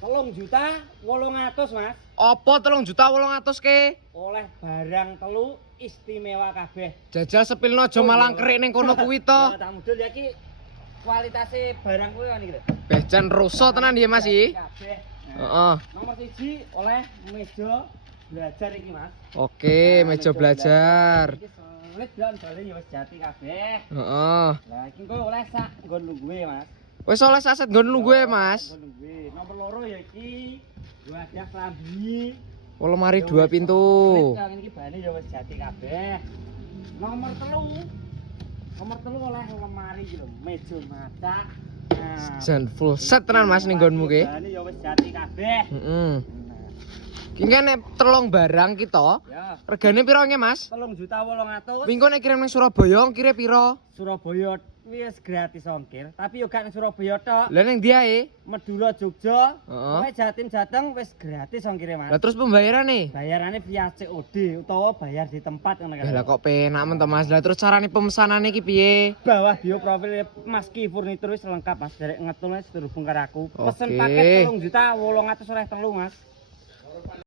3.800.000 Mas. Apa 3.800.000 ke? Oleh barang telu istimewa kabeh. Jajal sepilno aja malang kerik ning kono kuwi to. Ya tak mudhun ya iki kualitasé barang kuwi ngene iki lho. Bejan rusuh tenan ya Mas iki. Kabeh. Heeh. Nomor 1 oleh meja belajar iki Mas. Oke, meja belajar. Iki sulit dan jane ya wis jati kabeh. Heeh. Lah iki engko oleh sak nggon lungguhe Mas. Wis oleh saset nggon lungguhe Mas. Nggon lungguhe. Nomor 2 ya iki wadah klambi. Oh, lemari 2 pintu. Kang iki bane ya wis jati kabeh. Nomor 3 oleh lemari iki lho, meja masak. Nah, Jan full set tenan Mas ning nggonmu ki. bane ya wis jati kabeh. Heeh. Ki nek telung barang kita, Ya, regane piro nge Mas? 3.800.000. Wingko nek kirim ning Surabaya kire piro? Surabaya wis gratis ongkir, tapi yo gak ning Surabaya tok. Lah ning ndi ae? Madura Jogja, Heeh. kowe Jatim Jateng wis gratis ongkire Mas. Lah terus pembayarane? Bayarane via COD utawa bayar di tempat ngono kan. Lah kok penak men to Mas. Lah terus carane pemesanane iki piye? Bawah bio profil Mas Ki Furnitur wis lengkap Mas, derek ngetulnya terhubung karo aku. Pesen Oke. paket 3.800.000 oleh telu Mas.